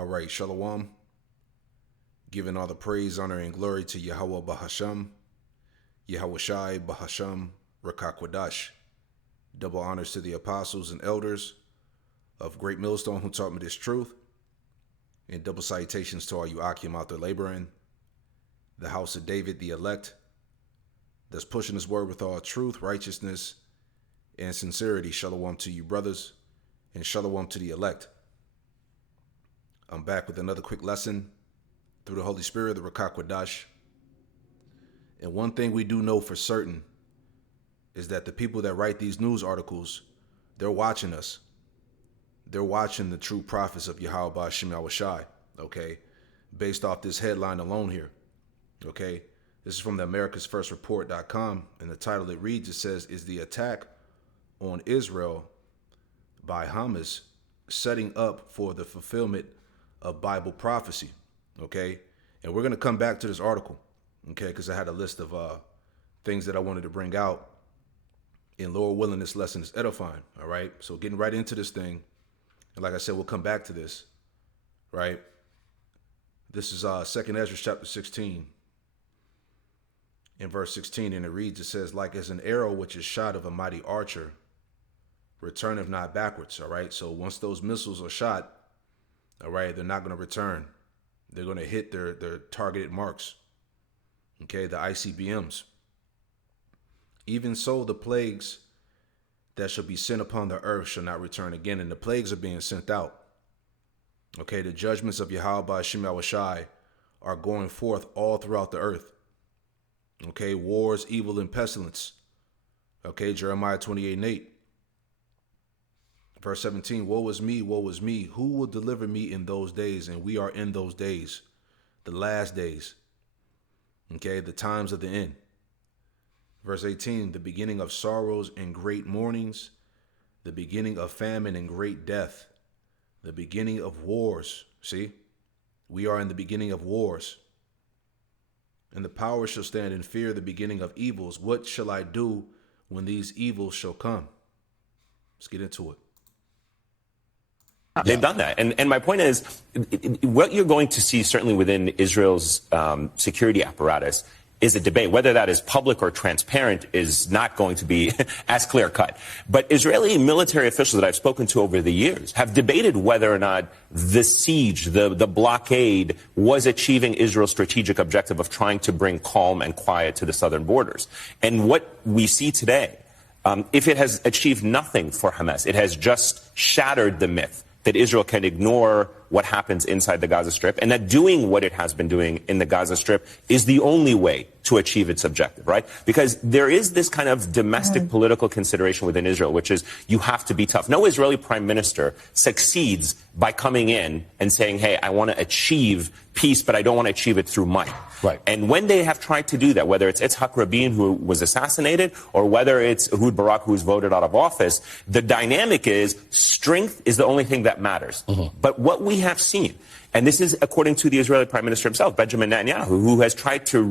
All right, Shalom. Giving all the praise, honor, and glory to Yahweh Bahasham, Yahweh Shai Bahasham, Rakakwadash. Double honors to the apostles and elders of Great Millstone who taught me this truth. And double salutations to all you Akim out there laboring. The house of David, the elect, that's pushing his word with all truth, righteousness, and sincerity. Shalom to you, brothers, and shalom to the elect. I'm back with another quick lesson through the Holy Spirit, the Rakakwadash. And one thing we do know for certain is that the people that write these news articles, they're watching us. They're watching the true prophets of Yahweh Ba'Shem Yahweh Shai, okay? Based off this headline alone here, okay? This is from the AmericasFirstReport.com, and the title it reads, it says, is the attack on Israel by Hamas setting up for the fulfillment of Bible prophecy, okay? And we're going to come back to this article, okay, because I had a list of things that I wanted to bring out. And Lord willing, this lesson is edifying, all right? So getting right into this thing, and like I said, we'll come back to this, right? This is 2nd Ezra chapter 16, in verse 16, and it reads, it says, like as an arrow which is shot of a mighty archer, returneth not backwards, all right? So once those missiles are shot, all right, they're not going to return. They're going to hit their targeted marks, okay, the ICBMs. Even so, the plagues that shall be sent upon the earth shall not return again, and the plagues are being sent out. Okay, the judgments of Yahweh Ba'Shem Yahweh Shai are going forth all throughout the earth. Okay, wars, evil, and pestilence. Okay, Jeremiah 28:8. Verse 17, woe is me, who will deliver me in those days? And we are in those days, the last days, okay, the times of the end. Verse 18, the beginning of sorrows and great mournings, the beginning of famine and great death, the beginning of wars. See, we are in the beginning of wars. And the power shall stand in fear, the beginning of evils. What shall I do when these evils shall come? Let's get into it. They've done that. And my point is, what you're going to see certainly within Israel's security apparatus is a debate. Whether that is public or transparent is not going to be as clear-cut. But Israeli military officials that I've spoken to over the years have debated whether or not the siege, the blockade, was achieving Israel's strategic objective of trying to bring calm and quiet to the southern borders. And what we see today, if it has achieved nothing for Hamas, it has just shattered the myth that Israel can ignore what happens inside the Gaza Strip, and that doing what it has been doing in the Gaza Strip is the only way to achieve its objective, right? Because there is this kind of domestic political consideration within Israel, which is you have to be tough. No Israeli prime minister succeeds by coming in and saying, hey, I want to achieve peace, but I don't want to achieve it through might. Right. And when they have tried to do that, whether it's Itzhak Rabin, who was assassinated, or whether it's Ehud Barak, who's voted out of office, the dynamic is strength is the only thing that matters. But what we have seen, and this is according to the Israeli Prime Minister himself, Benjamin Netanyahu, who has tried to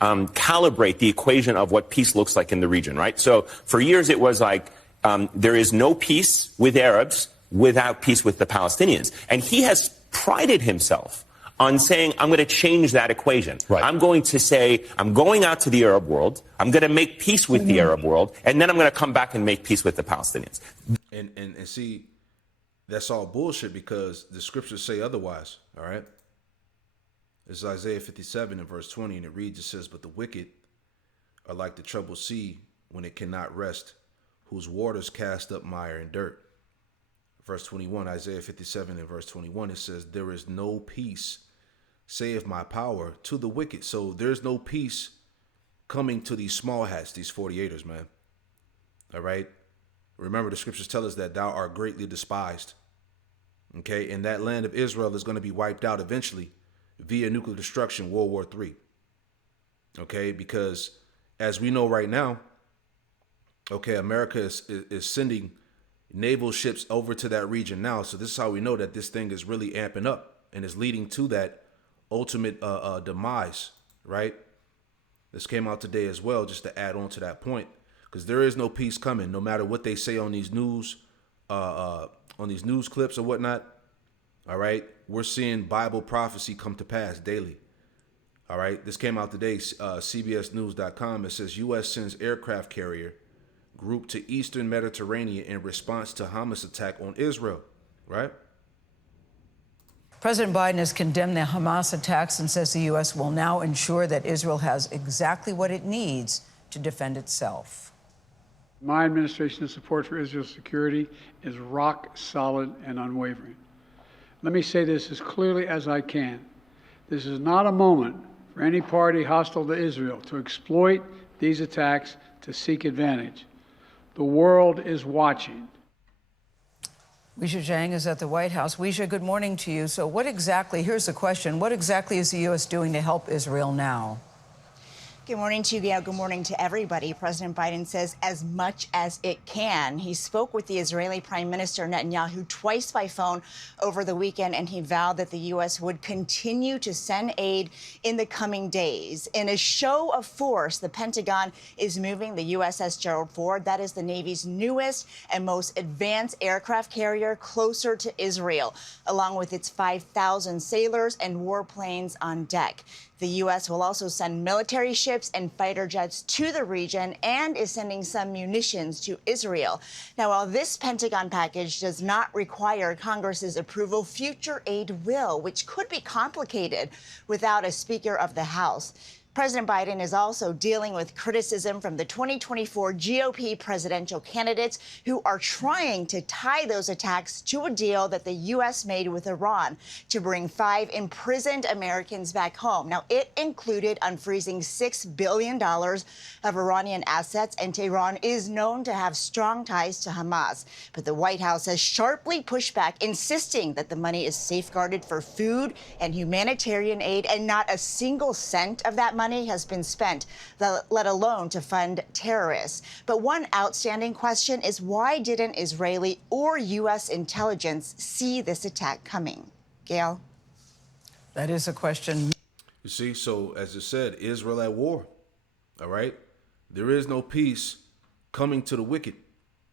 calibrate the equation of what peace looks like in the region, right? So for years it was like there is no peace with Arabs without peace with the Palestinians. And he has prided himself on saying, I'm going to change that equation. Right. I'm going to say, I'm going out to the Arab world, I'm going to make peace with the Arab world, and then I'm going to come back and make peace with the Palestinians. And see, that's all bullshit because the scriptures say otherwise, all right? It's Isaiah 57 and verse 20, and it reads, it says, but the wicked are like the troubled sea when it cannot rest, whose waters cast up mire and dirt. Verse 21, Isaiah 57 and verse 21, it says, there is no peace, saith my power, to the wicked. So there's no peace coming to these small hats, these 48ers, man. All right? Remember, the scriptures tell us that thou art greatly despised. Okay? And that land of Israel is going to be wiped out eventually via nuclear destruction, World War III. Okay? Because as we know right now, okay, America is sending naval ships over to that region now. So this is how we know that this thing is really amping up and is leading to that ultimate demise, right? This came out today as well, just to add on to that point, because there is no peace coming, no matter what they say on these news clips or whatnot. All right. We're seeing Bible prophecy come to pass daily. All right. This came out today, CBSnews.com. It says U.S. sends aircraft carrier group to Eastern Mediterranean in response to Hamas attack on Israel. Right. President Biden has condemned the Hamas attacks and says the U.S. will now ensure that Israel has exactly what it needs to defend itself. My administration's support for Israel's security is rock solid and unwavering. Let me say this as clearly as I can. This is not a moment for any party hostile to Israel to exploit these attacks to seek advantage. The world is watching. Weijia Jiang is at the White House. Weijia, good morning to you. So here's the question, what exactly is the U.S. doing to help Israel now? Good morning to you, Gail. Good morning to everybody. President Biden says as much as it can. He spoke with the Israeli Prime Minister Netanyahu twice by phone over the weekend, and he vowed that the U.S. would continue to send aid in the coming days. In a show of force, the Pentagon is moving the USS Gerald Ford. That is the Navy's newest and most advanced aircraft carrier closer to Israel, along with its 5,000 sailors and warplanes on deck. The U.S. will also send military ships and fighter jets to the region and is sending some munitions to Israel. Now, while this Pentagon package does not require Congress's approval, future aid will, which could be complicated without a Speaker of the House. President Biden is also dealing with criticism from the 2024 GOP presidential candidates who are trying to tie those attacks to a deal that the U.S. made with Iran to bring 5 imprisoned Americans back home. Now, it included unfreezing $6 billion of Iranian assets, and Tehran is known to have strong ties to Hamas. But the White House has sharply pushed back, insisting that the money is safeguarded for food and humanitarian aid, and not a single cent of that money has been spent, let alone to fund terrorists. But one outstanding question is, why didn't Israeli or U.S. intelligence see this attack coming? Gail? That is a question. You see, so as it said, Israel at war. All right. There is no peace coming to the wicked.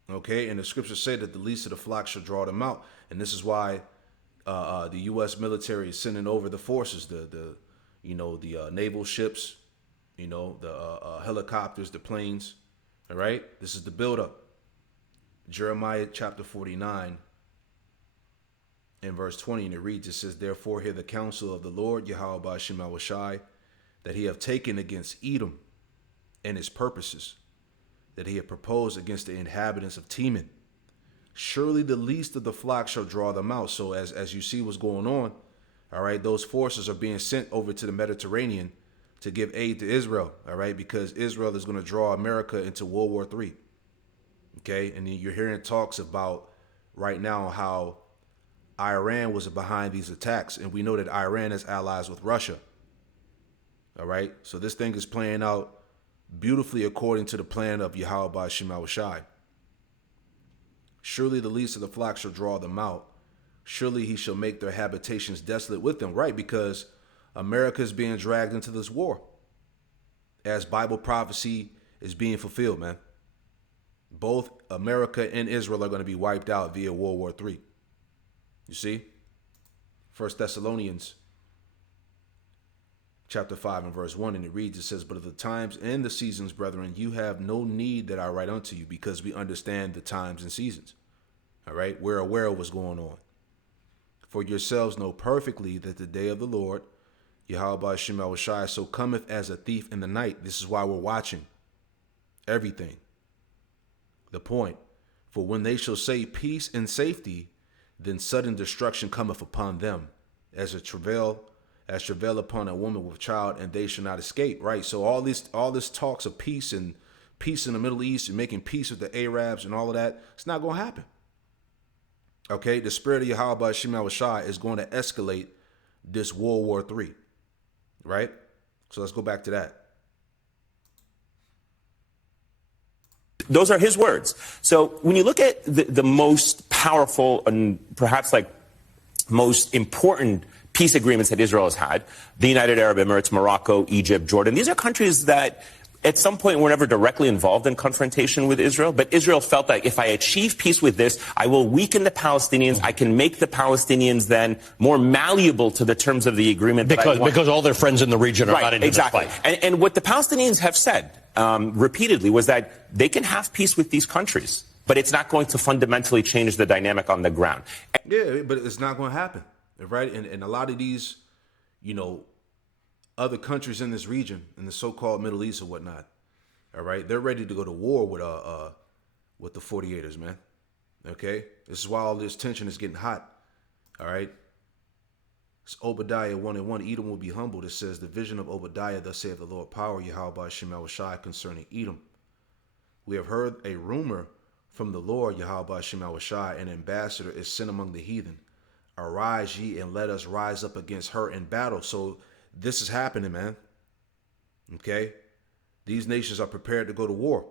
OK, and the scriptures say that the least of the flock shall draw them out. And this is why the U.S. military is sending over the forces, the naval ships, the helicopters, the planes. All right. This is the buildup. Jeremiah chapter 49 and verse 20. And it reads, it says, therefore hear the counsel of the Lord, Yahweh Ba'ashem Awashai, that he have taken against Edom and his purposes, that he have proposed against the inhabitants of Teman. Surely the least of the flock shall draw them out. So as you see what's going on, all right, those forces are being sent over to the Mediterranean to give aid to Israel, all right, because Israel is going to draw America into World War III. Okay, and you're hearing talks about right now how Iran was behind these attacks, and we know that Iran is allies with Russia. All right, so this thing is playing out beautifully according to the plan of Yahweh Ba'ashem Awashai. Surely the least of the flock shall draw them out. Surely he shall make their habitations desolate with them. Right, because America is being dragged into this war as Bible prophecy is being fulfilled, man. Both America and Israel are going to be wiped out via World War III. You see? 1 Thessalonians chapter 5 and verse 1, and it reads, it says, but of the times and the seasons, brethren, you have no need that I write unto you, because we understand the times and seasons. All right? We're aware of what's going on. For yourselves know perfectly that the day of the Lord, Yahweh Ba'ashem Awashai, so cometh as a thief in the night. This is why we're watching everything. The point, for when they shall say peace and safety, then sudden destruction cometh upon them, as travail upon a woman with child, and they shall not escape. Right. So all this talks of peace and peace in the Middle East and making peace with the Arabs and all of that, it's not going to happen. Okay, the spirit of Yahweh Ba'ashem Awashai is going to escalate this World War III, right? So let's go back to that. Those are his words. So when you look at the most powerful and perhaps like most important peace agreements that Israel has had, the United Arab Emirates, Morocco, Egypt, Jordan, these are countries that at some point were never directly involved in confrontation with Israel, but Israel felt that if I achieve peace with this, I will weaken the Palestinians. I can make the Palestinians then more malleable to the terms of the agreement. Because all their friends in the region are not into this fight. And what the Palestinians have said repeatedly was that they can have peace with these countries, but it's not going to fundamentally change the dynamic on the ground. Yeah, but it's not going to happen, right? And a lot of these, other countries in this region, in the so-called Middle East or whatnot, all right, they're ready to go to war with the 48ers, man. Okay, this is why all this tension is getting hot. All right, it's Obadiah 1:1. Edom will be humbled. It says, "The vision of Obadiah, thus saith the Lord, power Yahweh Shemel Shai concerning Edom. We have heard a rumor from the Lord Yahweh Shemel Shai, an ambassador is sent among the heathen. Arise ye and let us rise up against her in battle." So this is happening, man. Okay? These nations are prepared to go to war.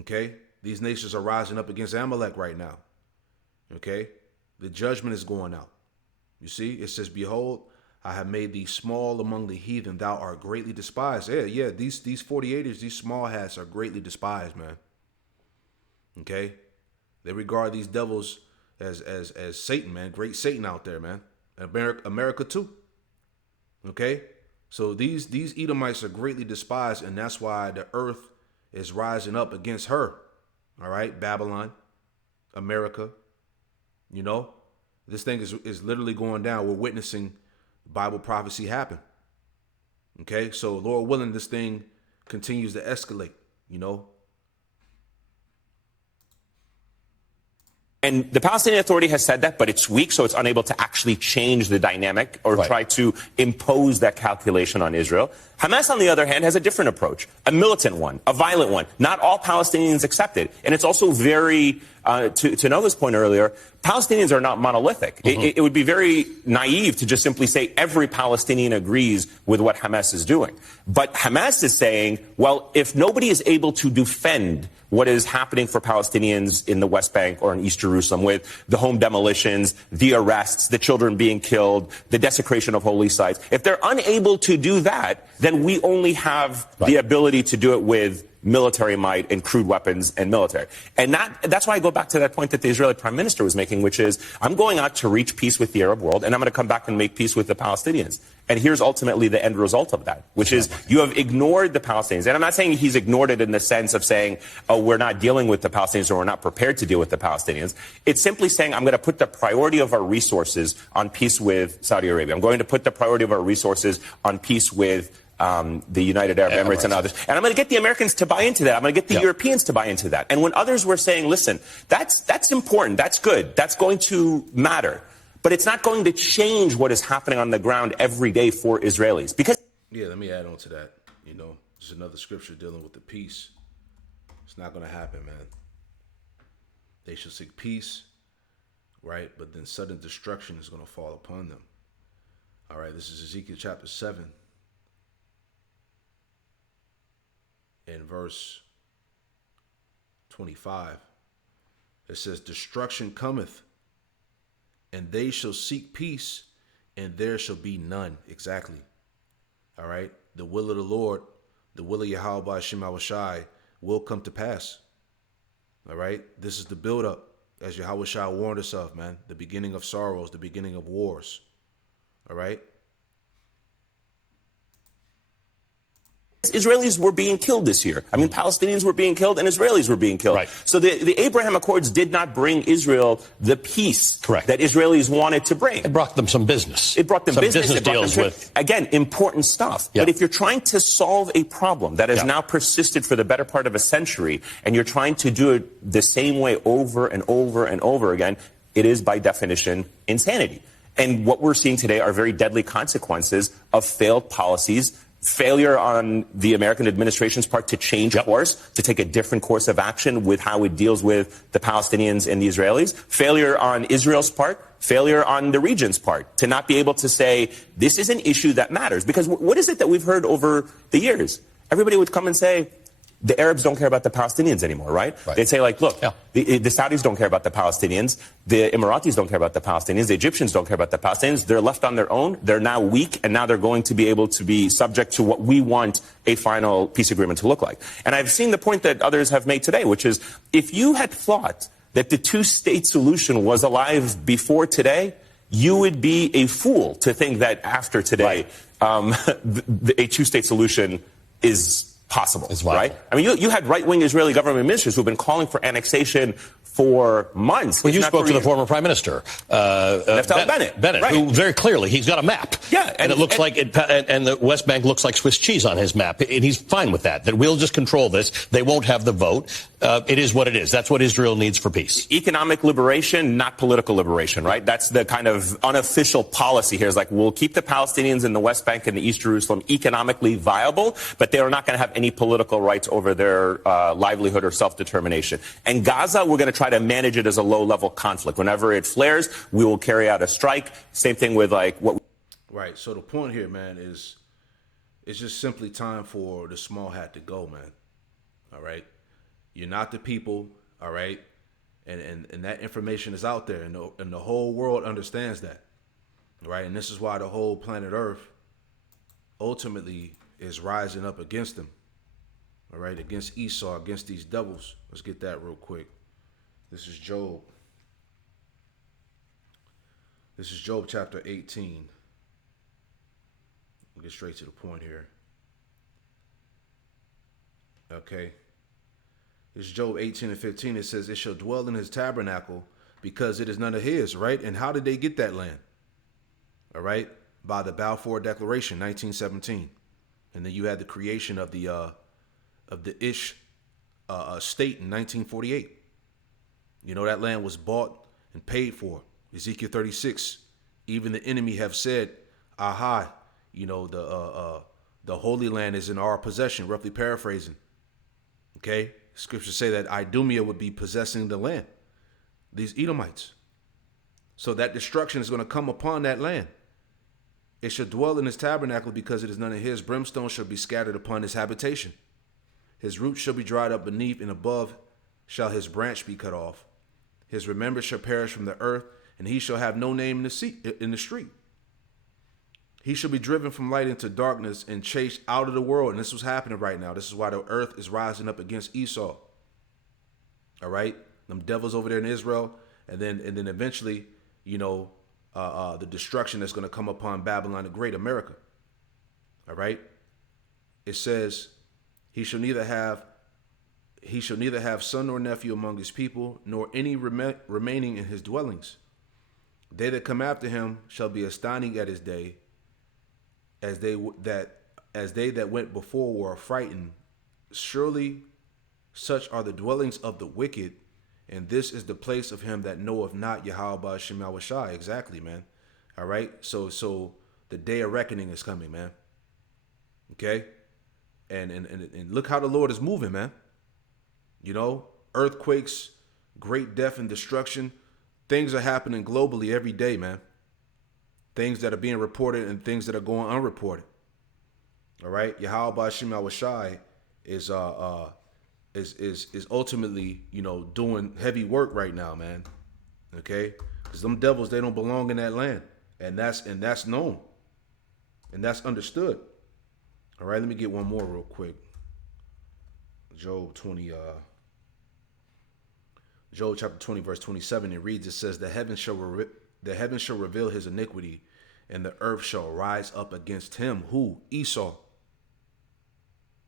Okay? These nations are rising up against Amalek right now. Okay? The judgment is going out. You see? It says, "Behold, I have made thee small among the heathen. Thou art greatly despised." Yeah. These 48ers, these small hats are greatly despised, man. Okay? They regard these devils as Satan, man. Great Satan out there, man. America too. Okay, so these Edomites are greatly despised, and that's why the earth is rising up against her. All right, Babylon, America. This thing is literally going down. We're witnessing Bible prophecy happen. Okay, so Lord willing, this thing continues to escalate. And the Palestinian Authority has said that, but it's weak, so it's unable to actually change the dynamic or try to impose that calculation on Israel. Hamas, on the other hand, has a different approach, a militant one, a violent one. Not all Palestinians accept it. And it's also very, to know this point earlier, Palestinians are not monolithic. It would be very naive to just simply say every Palestinian agrees with what Hamas is doing. But Hamas is saying, well, if nobody is able to defend what is happening for Palestinians in the West Bank or in East Jerusalem with the home demolitions, the arrests, the children being killed, the desecration of holy sites, if they're unable to do that, then we only have the ability to do it with military might and crude weapons and military. And that's why I go back to that point that the Israeli prime minister was making, which is, I'm going out to reach peace with the Arab world, and I'm going to come back and make peace with the Palestinians. And here's ultimately the end result of that, which is you have ignored the Palestinians. And I'm not saying he's ignored it in the sense of saying, oh, we're not dealing with the Palestinians or we're not prepared to deal with the Palestinians. It's simply saying, I'm going to put the priority of our resources on peace with Saudi Arabia. I'm going to put the priority of our resources on peace with the United Arab Emirates and others. And I'm going to get the Americans to buy into that. I'm going to get the Europeans to buy into that. And when others were saying, listen, that's important, that's good, that's going to matter, but it's not going to change what is happening on the ground every day for Israelis. Because let me add on to that. There's another scripture dealing with the peace. It's not going to happen, man. They shall seek peace, right? But then sudden destruction is going to fall upon them. All right, this is Ezekiel chapter 7. In verse 25, it says, "Destruction cometh, and they shall seek peace, and there shall be none." Exactly. All right. The will of the Lord, the will of Yahweh Shema Shai will come to pass. All right. This is the buildup, as Yahweh Shai warned us of, man. The beginning of sorrows, the beginning of wars. All right. Israelis were being killed this year. I mean, Palestinians were being killed and Israelis were being killed. Right. So the Abraham Accords did not bring Israel the peace that Israelis wanted to bring. It brought them some business. It brought them some business deals with. Again, important stuff. But if you're trying to solve a problem that has now persisted for the better part of a century, and you're trying to do it the same way over and over and over again, it is by definition insanity. And what we're seeing today are very deadly consequences of failed policies, failure on the American administration's part to change course, to take a different course of action with how it deals with the Palestinians and the Israelis, failure on Israel's part, failure on the region's part, to not be able to say, this is an issue that matters. Because what is it that we've heard over the years? Everybody would come and say, the Arabs don't care about the Palestinians anymore, right? They'd say, like, look, the Saudis don't care about the Palestinians. The Emiratis don't care about the Palestinians. The Egyptians don't care about the Palestinians. They're left on their own. They're now weak, and now they're going to be able to be subject to what we want a final peace agreement to look like. And I've seen the point that others have made today, which is if you had thought that the two-state solution was alive before today, you would be a fool to think that after today, a two-state solution is possible, right? I mean, you had right-wing Israeli government ministers who've been calling for annexation for months. Well, you spoke to the former prime minister, Bennett, who very clearly, he's got a map. Yeah. And it looks like, and the West Bank looks like Swiss cheese on his map. And he's fine with that we'll just control this. They won't have the vote. It is what it is. That's what Israel needs for peace. Economic liberation, not political liberation, right? That's the kind of unofficial policy here. Is like, we'll keep the Palestinians in the West Bank and the East Jerusalem economically viable, but they are not going to have any political rights over their livelihood or self-determination. And Gaza, we're going to try to manage it as a low-level conflict. Whenever it flares, we will carry out a strike. Same thing with like what. Right. So the point here, man, is it's just simply time for the small hat to go, man. All right. You're not the people. All right. And that information is out there, and the whole world understands that. Right. And this is why the whole planet Earth ultimately is rising up against them. All right. Against Esau, against these devils. Let's get that real quick. This is Job. This is Job chapter 18. We'll get straight to the point here. Okay. This is Job 18 and 15. It says, it shall dwell in his tabernacle because it is none of his, right? And how did they get that land? All right. By the Balfour Declaration, 1917. And then you had the creation of the Ish state in 1948. You know, that land was bought and paid for. Ezekiel 36. Even the enemy have said, aha, you know, the Holy Land is in our possession, roughly paraphrasing. Okay? Scriptures say that Idumea would be possessing the land. These Edomites. So that destruction is going to come upon that land. It shall dwell in his tabernacle because it is none of his. Brimstone shall be scattered upon his habitation. His roots shall be dried up beneath, and above shall his branch be cut off. His remembrance shall perish from the earth, and he shall have no name in the street. He shall be driven from light into darkness and chased out of the world. And this is what's happening right now. This is why the earth is rising up against Esau. All right? Them devils over there in Israel. And then eventually, you know, the destruction that's going to come upon Babylon the Great, America. All right? It says, he shall neither have son nor nephew among his people, nor any remaining in his dwellings. They that come after him shall be astonished at his day, as they that went before were frightened. Surely such are the dwellings of the wicked, and this is the place of him that knoweth not Yahweh Shema Shai. Exactly, man. All right. So the day of reckoning is coming, man. Okay. And look how the Lord is moving, man. You know, earthquakes, great death and destruction. Things are happening globally every day, man. Things that are being reported and things that are going unreported. All right. Yahweh Shema Shai is ultimately, you know, doing heavy work right now, man. Okay? Because them devils, they don't belong in that land. And that's known. And that's understood. All right, let me get one more real quick. Job chapter 20, verse 27, it reads, it says, the heavens shall reveal his iniquity, and the earth shall rise up against him. Who? Esau.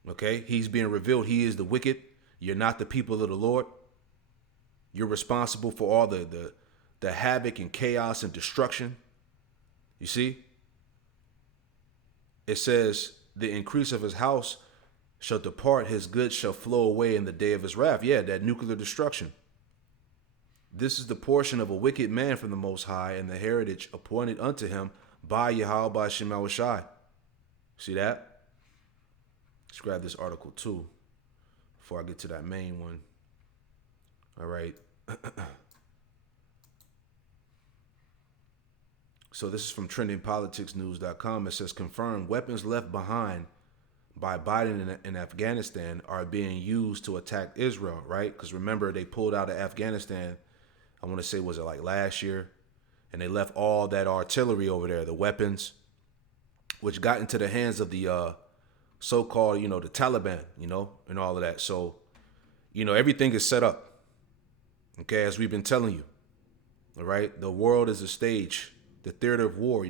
Okay, he's being revealed. He is the wicked. You're not the people of the Lord. You're responsible for all the havoc and chaos and destruction. You see? It says, the increase of his house shall depart, his goods shall flow away in the day of his wrath. Yeah, that nuclear destruction. This is the portion of a wicked man from the Most High, and the heritage appointed unto him by Yahweh Shema Shai. See that? Let's grab this article too before I get to that main one. All right. So this is from trendingpoliticsnews.com. It says, confirmed, weapons left behind by Biden in Afghanistan are being used to attack Israel, right? Because remember, they pulled out of Afghanistan, I want to say, was it like last year? And they left all that artillery over there, the weapons, which got into the hands of the so-called, the Taliban, and all of that. So, everything is set up, okay, as we've been telling you, all right? The world is a stage, the theater of war,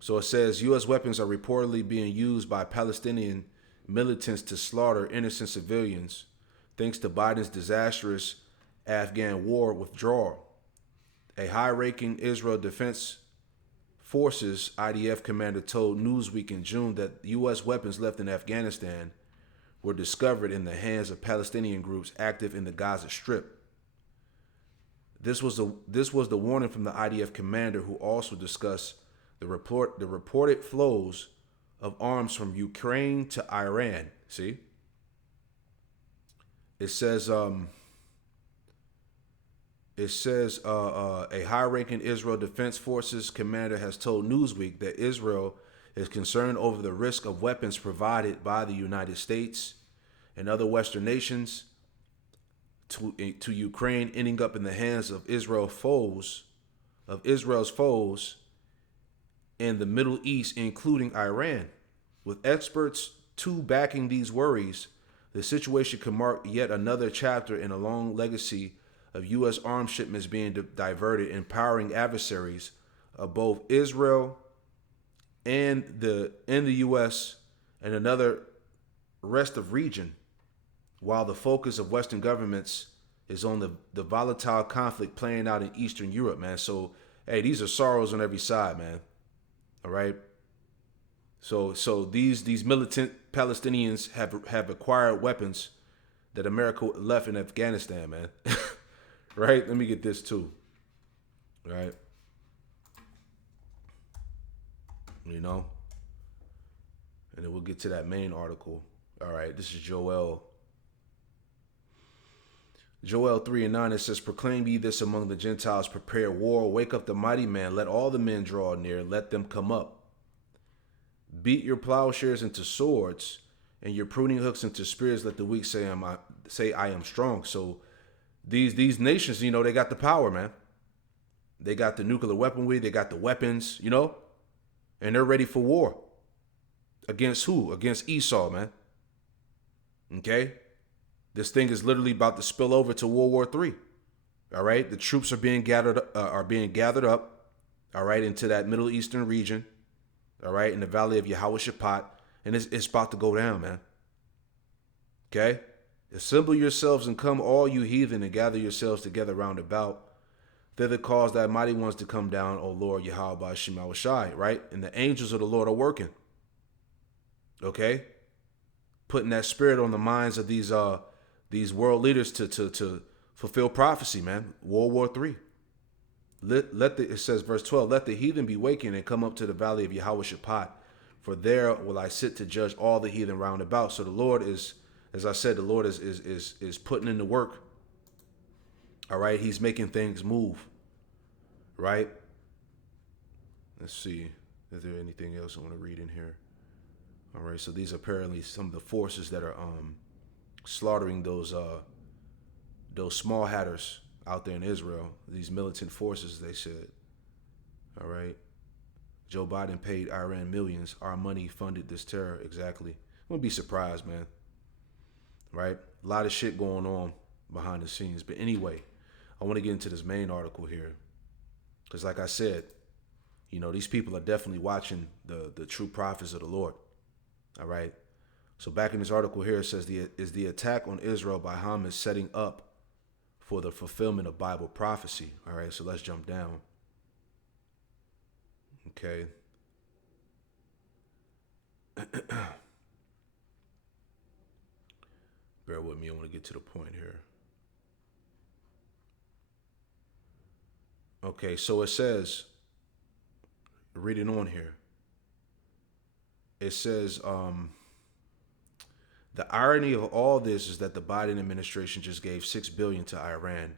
So it says U.S. weapons are reportedly being used by Palestinian militants to slaughter innocent civilians, thanks to Biden's disastrous Afghan war withdrawal. A high-ranking Israel Defense Forces IDF commander told Newsweek in June that U.S. weapons left in Afghanistan were discovered in the hands of Palestinian groups active in the Gaza Strip. This was the warning from the IDF commander, who also discussed the reported flows of arms from Ukraine to Iran. See, it says a high-ranking Israel Defense Forces commander has told Newsweek that Israel is concerned over the risk of weapons provided by the United States and other Western nations to Ukraine ending up in the hands of Israel's foes in the Middle East, including Iran. With experts too backing these worries, the situation could mark yet another chapter in a long legacy of U.S. arms shipments being diverted, empowering adversaries of both Israel and the U.S. and another rest of region, while the focus of Western governments is on the volatile conflict playing out in Eastern Europe, man. So, hey, these are sorrows on every side, man. All right. So these militant Palestinians have acquired weapons that America left in Afghanistan, man. Right? Let me get this too. Right? And then we'll get to that main article. All right, this is Joel 3:9, it says, "Proclaim ye this among the Gentiles, prepare war, wake up the mighty man, let all the men draw near, let them come up. Beat your plowshares into swords, and your pruning hooks into spears, let the weak say I am strong." So these nations, they got the power, man. They got the nuclear weaponry, they got the weapons, and they're ready for war. Against who? Against Esau, man. Okay? This thing is literally about to spill over to World War III. All right, the troops are being gathered up. All right, into that Middle Eastern region. All right, in the valley of Yehoshaphat, and it's about to go down, man. Okay, assemble yourselves and come, all you heathen, and gather yourselves together round about. Thither cause thy mighty ones to come down, O Lord Yahweh Shema Shai. Right, and the angels of the Lord are working. Okay, putting that spirit on the minds of these world leaders to fulfill prophecy, man. World War III. It says, verse 12, "Let the heathen be wakened and come up to the valley of Yehoshaphat, for there will I sit to judge all the heathen round about." So the Lord is, as I said, the Lord is putting in the work. All right, He's making things move. Right? Let's see. Is there anything else I want to read in here? All right, so these are apparently some of the forces that are slaughtering those small hatters out there in Israel, these militant forces, they said. All right. Joe Biden paid Iran millions. Our money funded this terror. Exactly. I wouldn't be surprised, man. Right? A lot of shit going on behind the scenes. But anyway, I want to get into this main article here. Because like I said, these people are definitely watching the true prophets of the Lord. All right. So back in this article here, it says, is the attack on Israel by Hamas setting up for the fulfillment of Bible prophecy? All right, so let's jump down. Okay. Bear with me, I want to get to the point here. Okay, so it says, reading on here, it says, the irony of all this is that the Biden administration just gave $6 billion to Iran.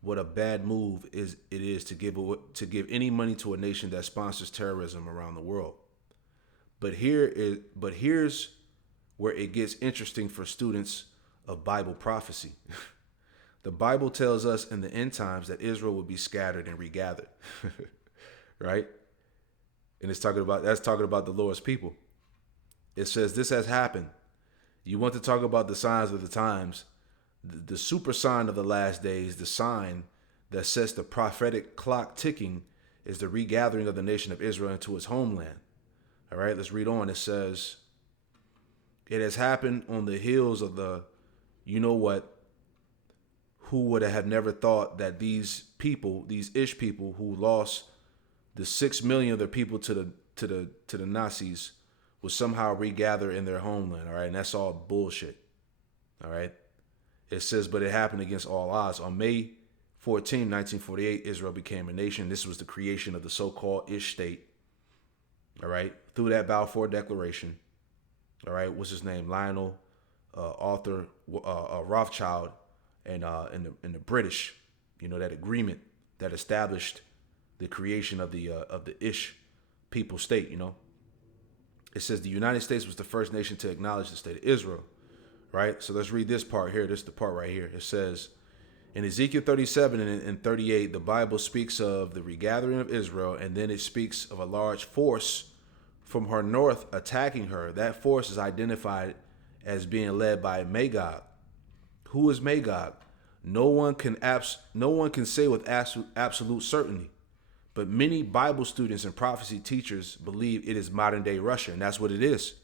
What a bad move it is to give any money to a nation that sponsors terrorism around the world. Here's where it gets interesting for students of Bible prophecy. The Bible tells us in the end times that Israel will be scattered and regathered. Right? And that's talking about the Lord's people. It says this has happened. You want to talk about the signs of the times, the super sign of the last days, the sign that sets the prophetic clock ticking, is the regathering of the nation of Israel into its homeland. All right, let's read on. It says, it has happened on the heels of the, you know what, who would have never thought that these people, these Ish people who lost the 6 million of their people to the Nazis, will somehow regather in their homeland. All right, and that's all bullshit. All right. It says, but it happened against all odds. On May 14, 1948, Israel became a nation. This was the creation of the so-called Ish state. All right, through that Balfour Declaration. All right, what's his name? Lionel, Arthur Rothschild, and the British. You know, that agreement that established the creation of the Ish people state. You know, it says the United States was the first nation to acknowledge the state of Israel. Right. So let's read this part here. This is the part right here. It says, in Ezekiel 37 and 38, the Bible speaks of the regathering of Israel, and then it speaks of a large force from her north attacking her. That force is identified as being led by Magog. Who is Magog? No one can say with absolute certainty, but many Bible students and prophecy teachers believe it is modern day Russia, and that's what it is.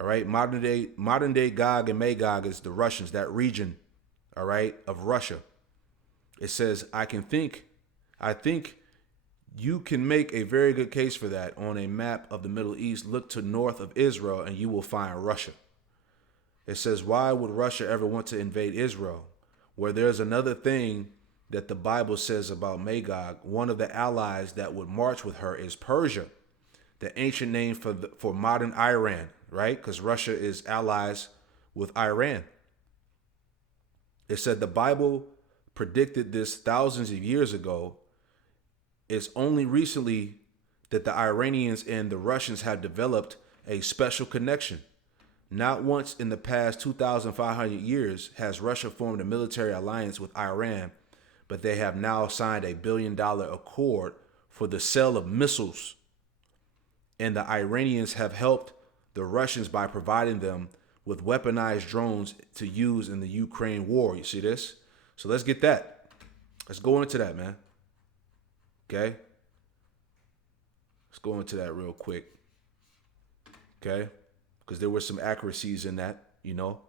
All right, modern day Gog and Magog is the Russians, that region, all right, of Russia. It says, I think you can make a very good case for that on a map of the Middle East. Look to north of Israel and you will find Russia. It says, why would Russia ever want to invade Israel? Where there's another thing that the Bible says about Magog. One of the allies that would march with her is Persia, the ancient name for modern Iran, right? Because Russia is allies with Iran. It said the Bible predicted this thousands of years ago. It's only recently that the Iranians and the Russians have developed a special connection. Not once in the past 2,500 years has Russia formed a military alliance with Iran, but they have now signed a $1 billion accord for the sale of missiles. And the Iranians have helped the Russians by providing them with weaponized drones to use in the Ukraine war. You see this? So let's get that. Let's go into that, man. Okay? Let's go into that real quick. Okay? Because there were some accuracies in that, you know.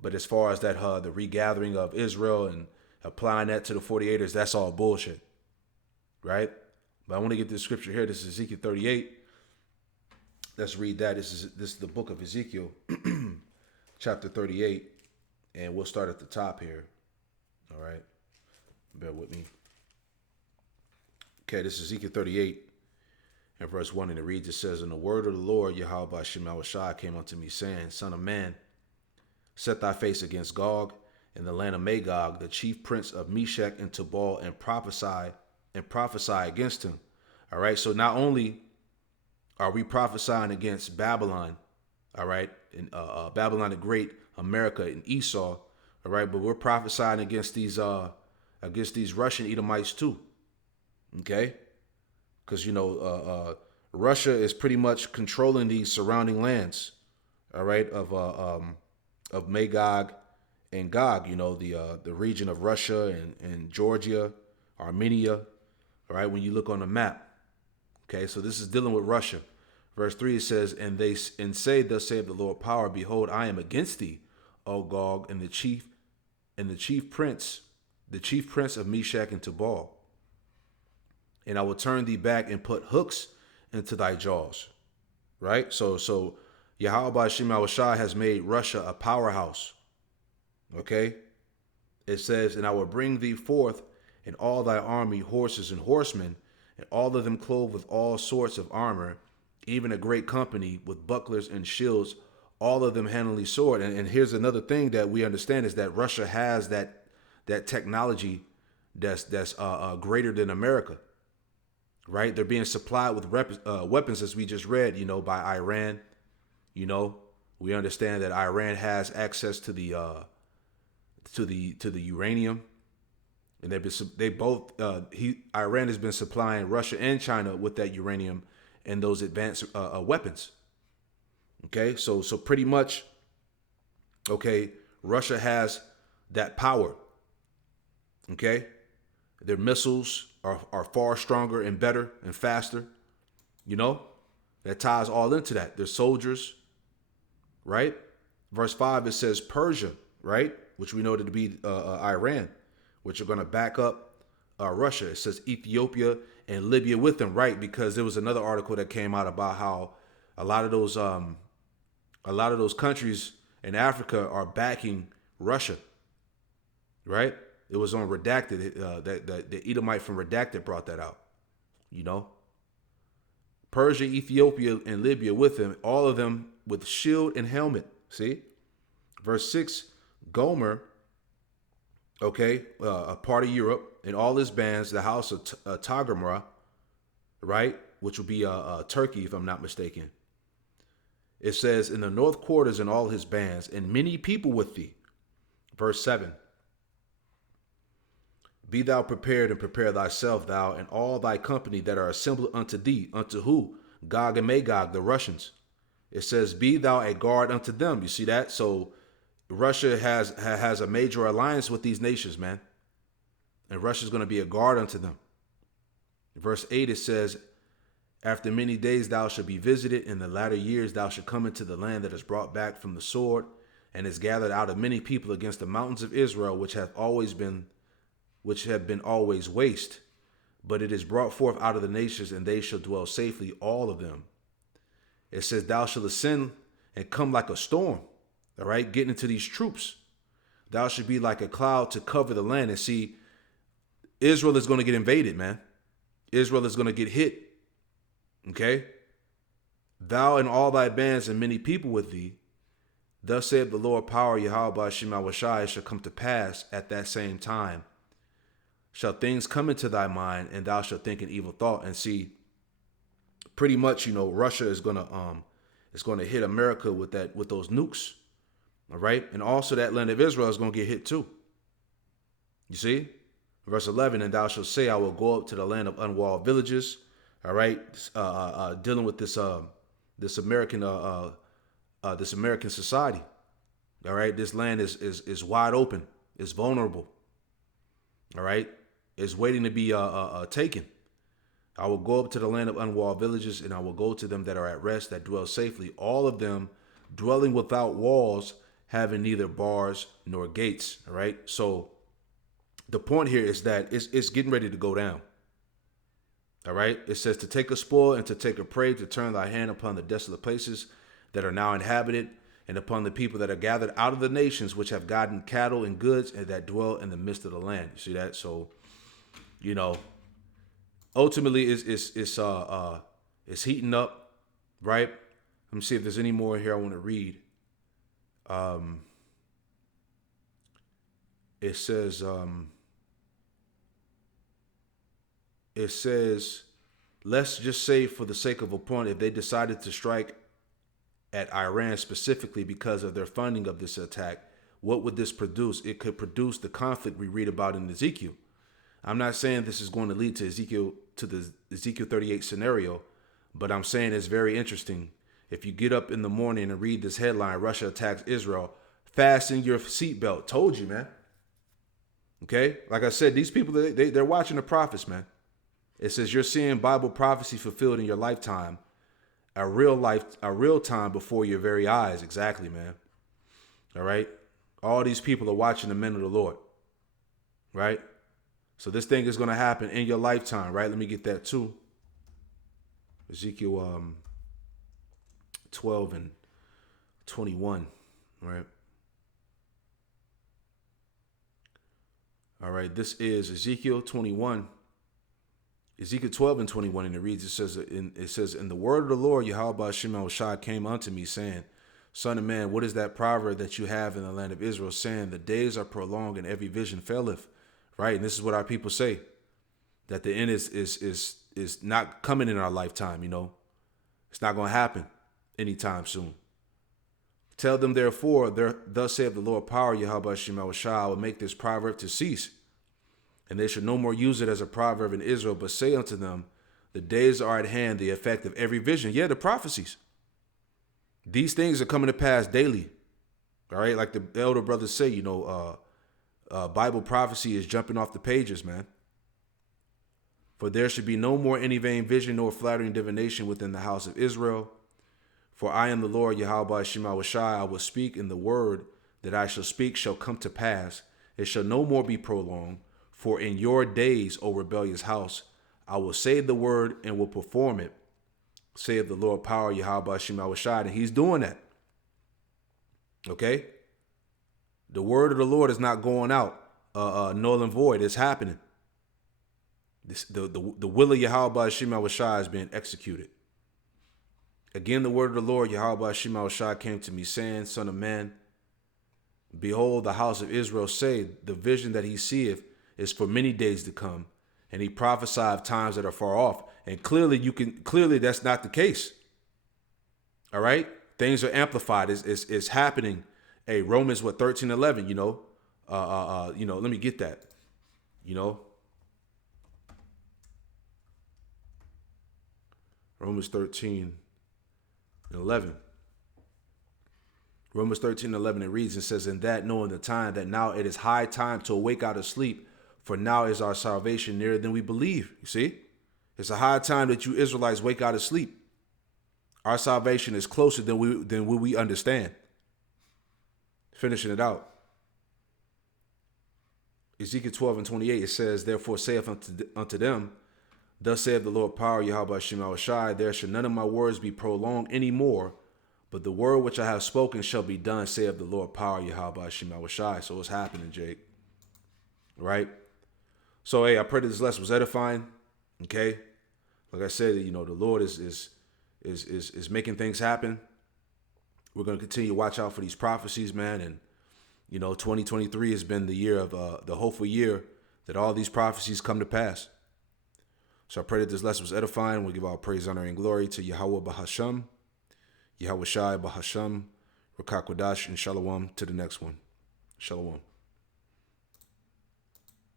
But as far as that, the regathering of Israel and applying that to the 48ers, that's all bullshit. Right? But I want to get this scripture here. This is Ezekiel 38. Let's read that. This is the book of Ezekiel, chapter 38. And we'll start at the top here. All right. Bear with me. Okay, this is Ezekiel 38 and verse 1, and it reads, it says, and the word of the Lord, Yahweh Shemel came unto me, saying, Son of man, set thy face against Gog in the land of Magog, the chief prince of Meshech and Tubal, and prophesy against him. All right, so not only are we prophesying against Babylon, all right, and Babylon the Great, America, and Esau, all right, but we're prophesying against these Russian Edomites too. Okay, because Russia is pretty much controlling these surrounding lands, all right, of Magog and Gog. You know, the region of Russia and Georgia, Armenia. All right, when you look on the map. Okay, so this is dealing with Russia. Verse 3, it says, and say, thus saith the Lord power, behold, I am against thee, O Gog, and the chief prince of Meshech and Tubal. And I will turn thee back and put hooks into thy jaws. Right? So Yahweh Shemel has made Russia a powerhouse. Okay? It says, and I will bring thee forth in all thy army, horses and horsemen, and all of them clothed with all sorts of armor, even a great company with bucklers and shields, all of them handling sword. And here's another thing that we understand is that Russia has that technology that's greater than America. right? They're being supplied with weapons, as we just read, by Iran. We understand that Iran has access to the uranium, and Iran has been supplying Russia and China with that uranium and those advanced weapons. Okay, so pretty much, okay, Russia has that power. Okay, their missiles are far stronger and better and faster. That ties all into that. Their soldiers, right? Verse 5, it says Persia, right? Which we know to be Iran, which are going to back up Russia. It says Ethiopia and Libya with them, right? Because there was another article that came out about how a lot of those countries in Africa are backing Russia, right? It was on Redacted. The Edomite from Redacted brought that out. Persia, Ethiopia, and Libya with him, all of them with shield and helmet. See? Verse 6, Gomer, okay, a part of Europe, and all his bands, the house of Tagamra, right, which will be Turkey, if I'm not mistaken. It says, in the north quarters and all his bands, and many people with thee. Verse 7, be thou prepared and prepare thyself, thou and all thy company that are assembled unto thee. Unto who? Gog and Magog, the Russians. It says, be thou a guard unto them. You see that? So Russia has a major alliance with these nations, man. And Russia's going to be a guard unto them. Verse 8, it says, after many days thou shalt be visited. In the latter years thou shalt come into the land that is brought back from the sword, and is gathered out of many people against the mountains of Israel, which have been always waste. But it is brought forth out of the nations, and they shall dwell safely, all of them. It says, thou shalt ascend and come like a storm. All right, getting into these troops. Thou shalt be like a cloud to cover the land. And see, Israel is going to get invaded, man. Israel is going to get hit. Okay? Thou and all thy bands and many people with thee. Thus saith the Lord power, Yahweh Shema Washai, shall come to pass at that same time. Shall things come into thy mind, and thou shalt think an evil thought. And see, pretty much, Russia is gonna hit America with those nukes. All right, and also that land of Israel is gonna get hit too. You see, verse 11, and thou shalt say, I will go up to the land of unwalled villages. All right, dealing with this American society. All right, this land is wide open. It's vulnerable. All right, it's waiting to be taken. I will go up to the land of unwalled villages, and I will go to them that are at rest, that dwell safely, all of them dwelling without walls, having neither bars nor gates. All right, so the point here is that it's getting ready to go down. All right, it says to take a spoil and to take a prey, to turn thy hand upon the desolate places that are now inhabited, and upon the people that are gathered out of the nations, which have gotten cattle and goods, and that dwell in the midst of the land. You see that? So, ultimately it's heating up, right? Let me see if there's any more here I want to read. It says, let's just say for the sake of a point, if they decided to strike at Iran specifically because of their funding of this attack, what would this produce? It could produce the conflict we read about in Ezekiel. I'm not saying this is going to lead to the Ezekiel 38 scenario, but I'm saying it's very interesting. If you get up in the morning and read this headline, Russia attacks Israel, fasten your seatbelt. Told you, man. Okay? Like I said, these people, they're watching the prophets, man. It says you're seeing Bible prophecy fulfilled in your lifetime, a real time before your very eyes. Exactly, man. All right? All these people are watching the men of the Lord. Right? So this thing is going to happen in your lifetime, right? Let me get that too. Ezekiel 12 and 21, right? All right, this is Ezekiel 21. Ezekiel 12 and 21, and it reads, it says, and the word of the Lord, Yahweh Shema Shai, came unto me, saying, Son of man, what is that proverb that you have in the land of Israel, saying, the days are prolonged and every vision faileth? Right? And this is what our people say, that the end is is not coming in our lifetime, you know. It's not going to happen anytime soon. Tell them, therefore, thus saith the Lord power, Yahweh Shema I will make this proverb to cease, and they shall no more use it as a proverb in Israel, but say unto them, the days are at hand, the effect of every vision. Yeah, the prophecies. These things are coming to pass daily. All right, like the elder brothers say, you know, Bible prophecy is jumping off the pages, man. For there should be no more any vain vision nor flattering divination within the house of Israel. For I am the Lord, Yahweh Shema I will speak, and the word that I shall speak shall come to pass. It shall no more be prolonged. For in your days, O rebellious house, I will say the word and will perform it, saith the Lord power, Yahweh Shema and he's doing that. Okay? The word of the Lord is not going out null and void. It's happening. The will of Yahweh Shema is being executed. Again, the word of the Lord, Yahweh Shema came to me, saying, Son of man, behold, the house of Israel say, the vision that he seeth is for many days to come, and he prophesied of times that are far off. And clearly that's not the case. All right? Things are amplified. It's happening. Hey, Romans 13:11, you know. Let me get that. You know. Romans 13:11. Romans 13:11, it reads and says, in that knowing the time, that now it is high time to awake out of sleep, for now is our salvation nearer than we believe. You see? It's a high time that you Israelites wake out of sleep. Our salvation is closer than we understand. Finishing it out. Ezekiel 12:28, it says, therefore saith unto them, thus saith the Lord power, Yahweh Shema there shall none of my words be prolonged any more, but the word which I have spoken shall be done, saith the Lord power, Yahweh Shema. So it's happening, Jake. Right? So, hey, I pray that this lesson was edifying. Okay? Like I said, you know, the Lord is making things happen. We're going to continue to watch out for these prophecies, man. And, you know, 2023 has been the year of the hopeful year that all these prophecies come to pass. So I pray that this lesson was edifying. We'll give all praise, honor, and glory to Yahweh Bahasham, Yahweh Shai Bahasham, Rakakwadash, and Shalom to the next one. Shalom.